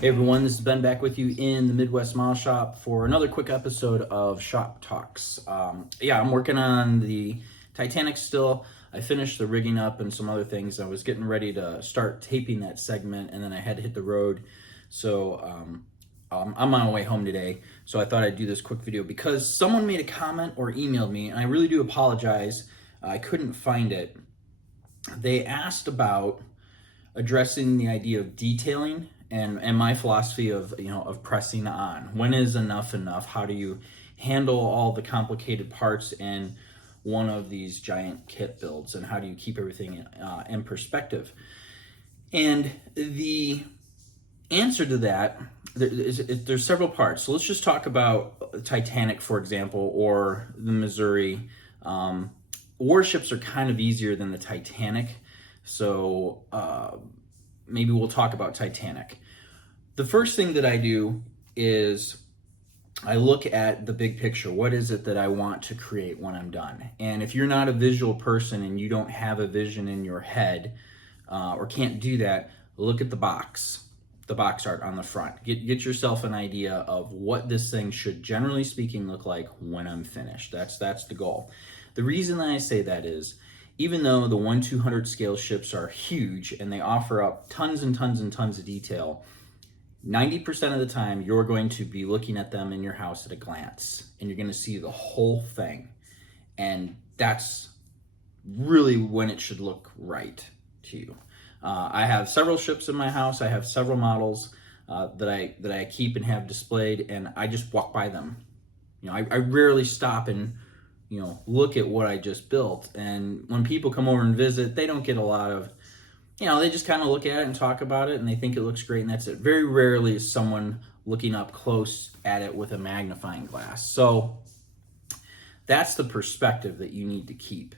Hey everyone, this is Ben back with you in the Midwest Model Shop for another quick episode of Shop Talks. I'm working on the Titanic still. I finished the rigging up and some other things. I was getting ready to start taping that segment, and then I had to hit the road. I'm on my way home today, so I thought I'd do this quick video because someone made a comment or emailed me, and I really do apologize. I couldn't find it. They asked about addressing the idea of detailing and my philosophy of of pressing on. When is enough enough? How do you handle all the complicated parts in one of these giant kit builds, and how do you keep everything in perspective? And the answer to that, there's several parts. So let's just talk about Titanic, for example, or the Missouri. Warships are kind of easier than the Titanic, so maybe we'll talk about Titanic. The first thing that I do is I look at the big picture. What is it that I want to create when I'm done? And if you're not a visual person and you don't have a vision in your head or can't do that, look at the box art on the front. Get yourself an idea of what this thing should, generally speaking, look like when I'm finished. That's the goal. The reason that I say that is, even though the 1/200 scale ships are huge and they offer up tons and tons and tons of detail, 90% of the time you're going to be looking at them in your house at a glance, and you're going to see the whole thing. And that's really when it should look right to you. I have several ships in my house. I have several models that I keep and have displayed, and I just walk by them. I rarely stop and look at what I just built. And when people come over and visit, they don't get a lot of, they just kind of look at it and talk about it, and they think it looks great, and that's it. Very rarely is someone looking up close at it with a magnifying glass. So that's the perspective that you need to keep.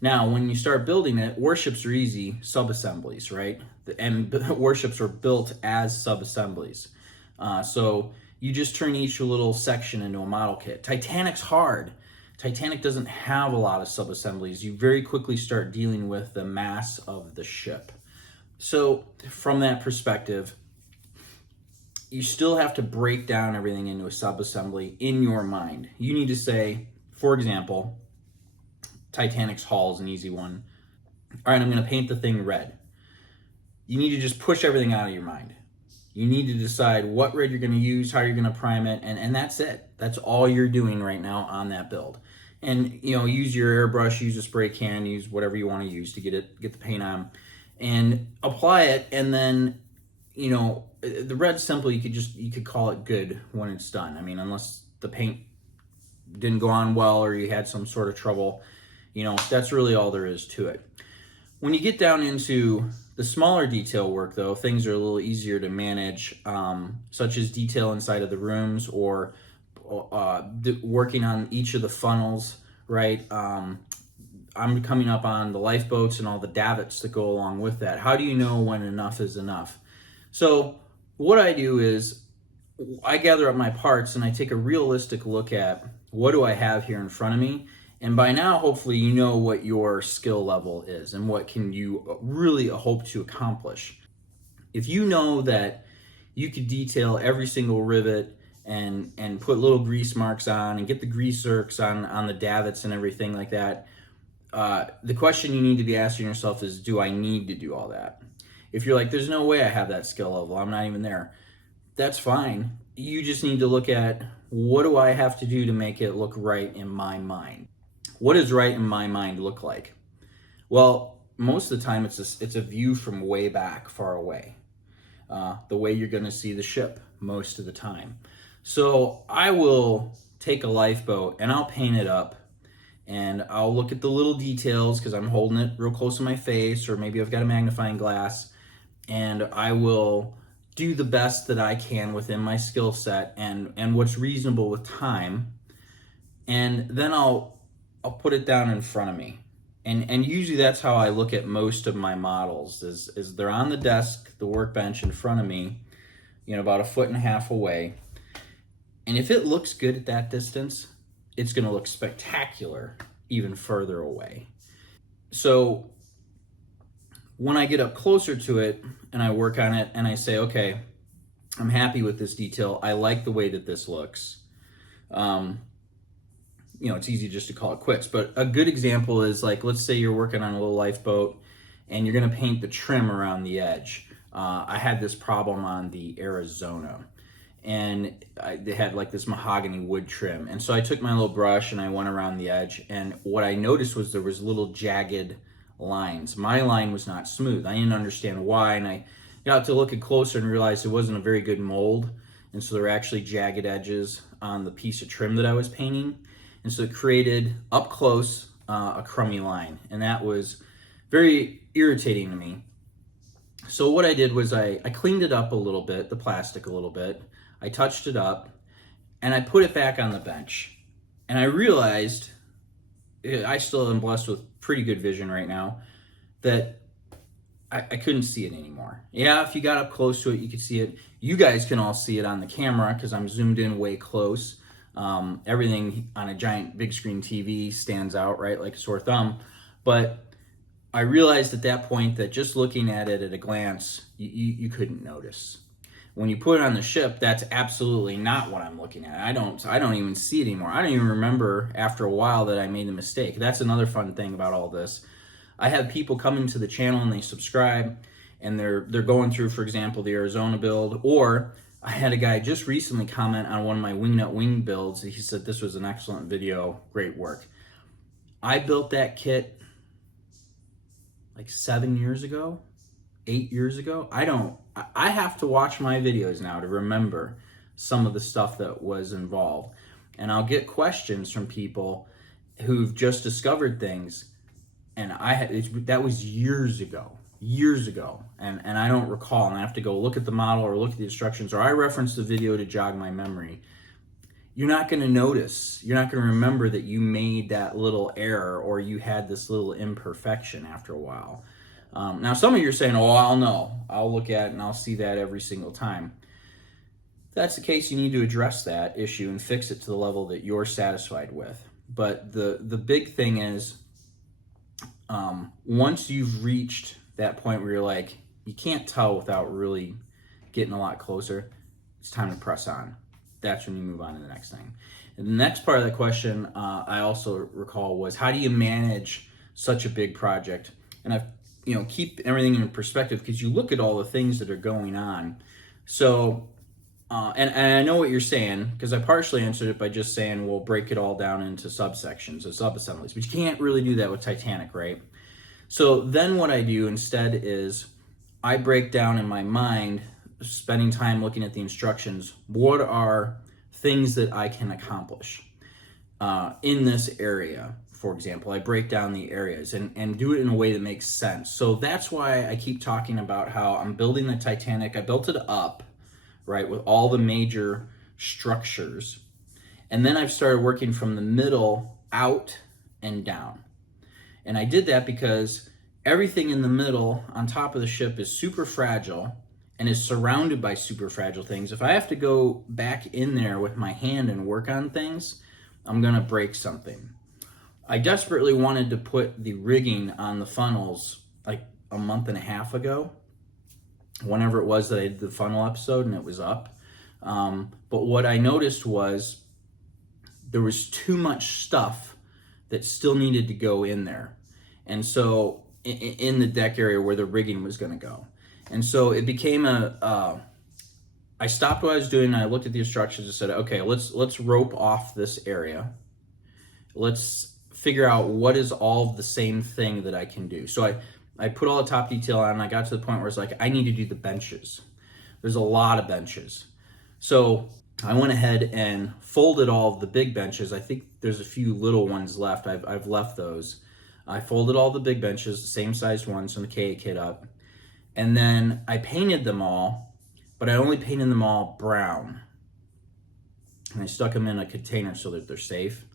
Now, when you start building it, warships are easy sub-assemblies, right? And warships are built as sub-assemblies. So you just turn each little section into a model kit. Titanic's hard. Titanic doesn't have a lot of sub-assemblies. You very quickly start dealing with the mass of the ship. So from that perspective, you still have to break down everything into a sub-assembly in your mind. You need to say, for example, Titanic's hull is an easy one. All right, I'm going to paint the thing red. You need to just push everything out of your mind. You need to decide what red you're going to use, how you're going to prime it, and that's it. That's all you're doing right now on that build. And use your airbrush, use a spray can, use whatever you want to use to get the paint on, and apply it. And then the red simple, you could call it good when it's done. I mean, unless the paint didn't go on well or you had some sort of trouble, that's really all there is to it. When you get down into the smaller detail work, though, things are a little easier to manage, such as detail inside of the rooms, or working on each of the funnels, right? I'm coming up on the lifeboats and all the davits that go along with that. How do you know when enough is enough? So what I do is I gather up my parts and I take a realistic look at what do I have here in front of me. And by now, hopefully, you know what your skill level is and what can you really hope to accomplish. If you know that you could detail every single rivet and put little grease marks on and get the grease zerks on the davits and everything like that, the question you need to be asking yourself is, do I need to do all that? If you're like, there's no way I have that skill level, I'm not even there, that's fine. You just need to look at, what do I have to do to make it look right in my mind? What does right in my mind look like? Well, most of the time it's a view from way back, far away. The way you're going to see the ship most of the time. So I will take a lifeboat and I'll paint it up, and I'll look at the little details because I'm holding it real close to my face, or maybe I've got a magnifying glass, and I will do the best that I can within my skill set and what's reasonable with time. And then I'll put it down in front of me. And usually that's how I look at most of my models, is they're on the desk, the workbench in front of me, about 1.5 feet away. And if it looks good at that distance, it's going to look spectacular even further away. So when I get up closer to it and I work on it and I say, okay, I'm happy with this detail. I like the way that this looks. It's easy just to call it quits. But a good example is, like, let's say you're working on a little lifeboat and you're going to paint the trim around the edge. I had this problem on the Arizona, and they had like this mahogany wood trim. And so I took my little brush and I went around the edge, and what I noticed was there was little jagged lines. My line was not smooth. I didn't understand why, and I got to look at closer and realized it wasn't a very good mold, and so there were actually jagged edges on the piece of trim that I was painting. And so it created, up close, a crummy line. And that was very irritating to me. So what I did was I cleaned it up a little bit, the plastic a little bit. I touched it up, and I put it back on the bench. And I realized, I still am blessed with pretty good vision right now, that I couldn't see it anymore. Yeah, if you got up close to it, you could see it. You guys can all see it on the camera because I'm zoomed in way close. Everything on a giant big screen TV stands out, right, like a sore thumb. But I realized at that point that just looking at it at a glance, you couldn't notice. When you put it on the ship, that's absolutely not what I'm looking at. I don't even see it anymore. I don't even remember after a while that I made a mistake. That's another fun thing about all this. I have people come into the channel and they subscribe, and they're going through, for example, the Arizona build, or I had a guy just recently comment on one of my wingnut wing builds. He said this was an excellent video, great work. I built that kit like 7 years ago, 8 years ago. I have to watch my videos now to remember some of the stuff that was involved. And I'll get questions from people who've just discovered things, and that was years ago, and I don't recall, and I have to go look at the model or look at the instructions, or I reference the video to jog my memory. You're not going to notice, you're not going to remember that you made that little error or you had this little imperfection after a while. Now, some of you are saying, oh, I'll know. I'll look at it and I'll see that every single time. If that's the case, you need to address that issue and fix it to the level that you're satisfied with. But the big thing is, once you've reached that point where you're like, you can't tell without really getting a lot closer, it's time to press on. That's when you move on to the next thing. And the next part of the question I also recall was, how do you manage such a big project? And I've keep everything in perspective, because you look at all the things that are going on. So, and I know what you're saying, because I partially answered it by just saying, we'll break it all down into subsections or sub-assemblies, but you can't really do that with Titanic, right? So then what I do instead is I break down in my mind, spending time looking at the instructions, what are things that I can accomplish in this area. For example, I break down the areas and do it in a way that makes sense. So that's why I keep talking about how I'm building the Titanic. I built it up, right, with all the major structures. And then I've started working from the middle out and down. And I did that because everything in the middle on top of the ship is super fragile and is surrounded by super fragile things. If I have to go back in there with my hand and work on things, I'm gonna break something. I desperately wanted to put the rigging on the funnels like a month and a half ago, whenever it was that I did the funnel episode and it was up. But what I noticed was there was too much stuff that still needed to go in there. And so in the deck area where the rigging was gonna go. And so it became I stopped what I was doing and I looked at the instructions and said, okay, let's rope off this area. Let's figure out what is all of the same thing that I can do. So I put all the top detail on, and I got to the point where it's like, I need to do the benches. There's a lot of benches. So I went ahead and folded all of the big benches. I think there's a few little ones left. I've left those. I folded all the big benches, the same sized ones from the KA kit up. And then I painted them all, but I only painted them all brown. And I stuck them in a container so that they're safe.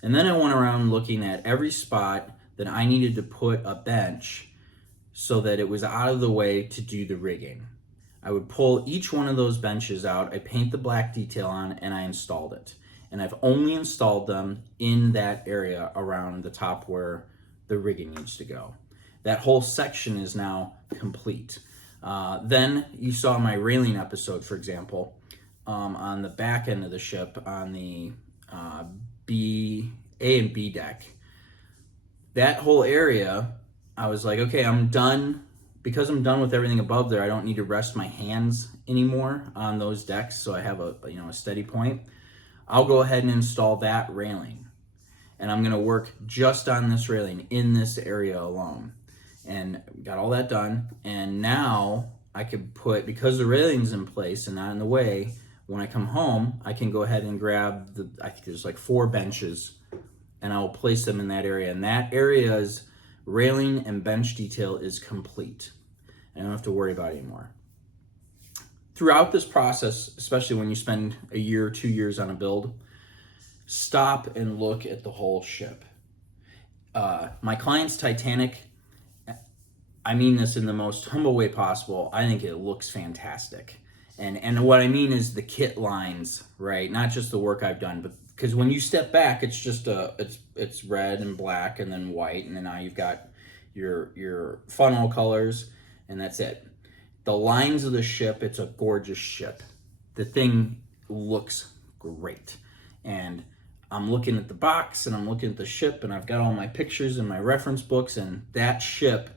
And then I went around looking at every spot that I needed to put a bench so that it was out of the way to do the rigging. I would pull each one of those benches out, I paint the black detail on, and I installed it. And I've only installed them in that area around the top where the rigging needs to go. That whole section is now complete. Then you saw my railing episode, for example, on the back end of the ship on the A and B deck. That whole area, I was like, okay, I'm done. Because I'm done with everything above there, I don't need to rest my hands anymore on those decks, so I have a steady point. I'll go ahead and install that railing, and I'm going to work just on this railing in this area alone. And got all that done, and now I could put, because the railing's in place and not in the way, when I come home, I can go ahead and grab I think there's like 4 benches, and I'll place them in that area. And that area's railing and bench detail is complete. I don't have to worry about it anymore. Throughout this process, especially when you spend a year or 2 years on a build, stop and look at the whole ship. My client's Titanic, I mean this in the most humble way possible, I think it looks fantastic. And what I mean is the kit lines, right? Not just the work I've done, but because when you step back, it's just it's red and black and then white, and then now you've got your funnel colors, and that's it. The lines of the ship, it's a gorgeous ship. The thing looks great. And I'm looking at the box and I'm looking at the ship, and I've got all my pictures and my reference books, and that ship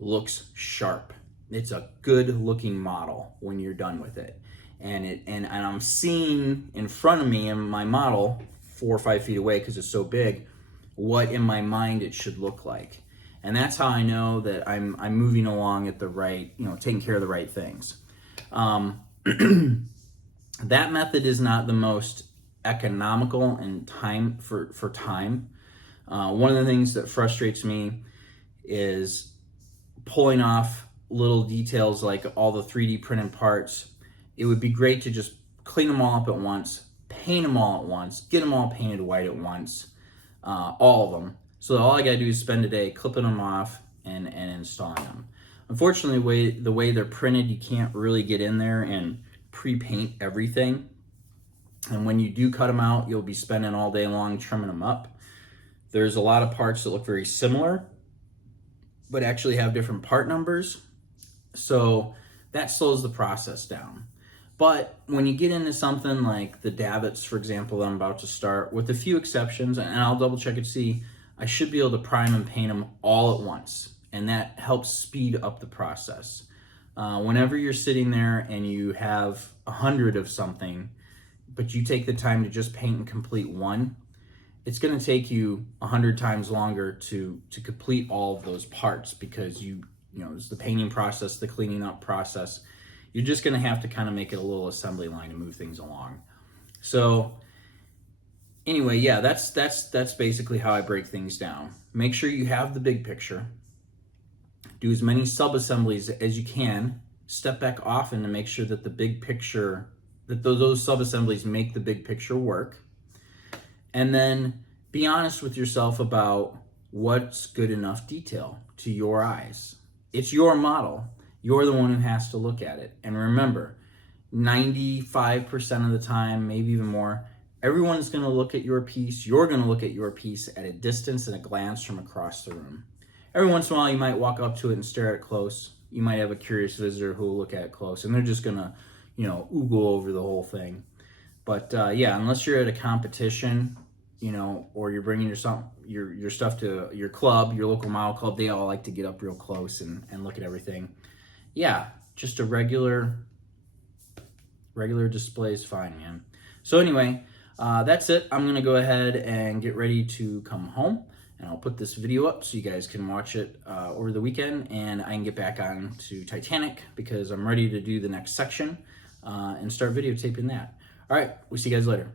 looks sharp. It's a good looking model when you're done with it. And I'm seeing in front of me in my model 4 or 5 feet away, because it's so big, what in my mind it should look like. And that's how I know that I'm moving along at the right, taking care of the right things. That method is not the most economical and time for time. One of the things that frustrates me is pulling off little details like all the 3D printed parts. It would be great to just clean them all up at once, paint them all at once, get them all painted white at once, all of them. So all I gotta do is spend a day clipping them off and installing them. Unfortunately, the way they're printed, you can't really get in there and pre-paint everything. And when you do cut them out, you'll be spending all day long trimming them up. There's a lot of parts that look very similar, but actually have different part numbers. So that slows the process down. But when you get into something like the davits, for example, that I'm about to start, with a few exceptions, and I'll double check and see, I should be able to prime and paint them all at once. And that helps speed up the process. Whenever you're sitting there and you have 100 of something, but you take the time to just paint and complete one, it's going to take you 100 times longer to complete all of those parts, because it's the painting process, the cleaning up process. You're just going to have to kind of make it a little assembly line to move things along. So anyway, yeah, that's basically how I break things down. Make sure you have the big picture. Do as many sub-assemblies as you can. Step back often to make sure that the big picture, that those sub-assemblies make the big picture work. And then be honest with yourself about what's good enough detail to your eyes. It's your model. You're the one who has to look at it. And remember, 95% of the time, maybe even more, everyone's going to look at your piece. You're going to look at your piece at a distance and a glance from across the room. Every once in a while, you might walk up to it and stare at it close. You might have a curious visitor who will look at it close, and they're just going to, oogle over the whole thing. But yeah, unless you're at a competition, or you're bringing your stuff to your club, your local model club, they all like to get up real close and look at everything. Yeah, just a regular display is fine, man. So anyway, that's it. I'm gonna go ahead and get ready to come home, and I'll put this video up so you guys can watch it over the weekend, and I can get back on to Titanic because I'm ready to do the next section and start videotaping that. All right, we'll see you guys later.